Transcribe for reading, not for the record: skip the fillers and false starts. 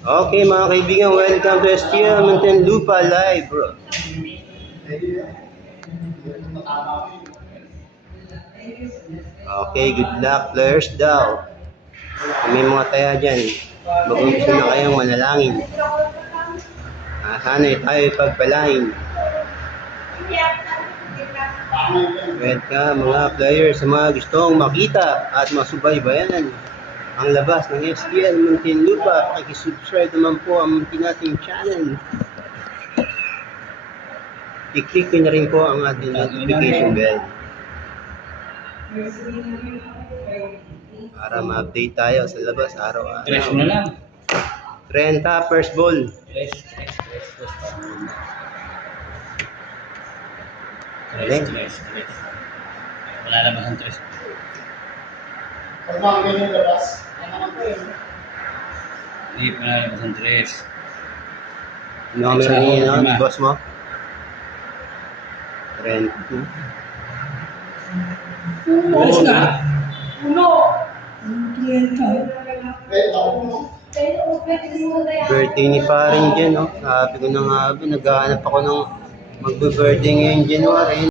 Okay mga kaibigan, welcome to STL Muntinlupa Live, bro. Okay, good luck players daw. May mga taya dyan. Mag-umpisa na kayong manalangin. Sana'y tayo pagpalain. Welcome mga players sa mga gustong makita at masubaybayan ang labas ng STL Muntinlupa. Pakisubscribe naman po ang muntin nating channel. I-click nyo na rin po ang ating notification bell para ma-update tayo sa labas araw-araw. 3 na lang. 30 first ball. 3. Wala naman ang 3. Pag mga ganyan labas, ano naman po yun? Hindi pa na naman ang 3. Ano kami kanina, boss mo? 30. Alis ka? Uno! Birthday ni Paring dyan, no? Sabi ko na nga, naghahanap ako ng magbe-birthday ngayong January.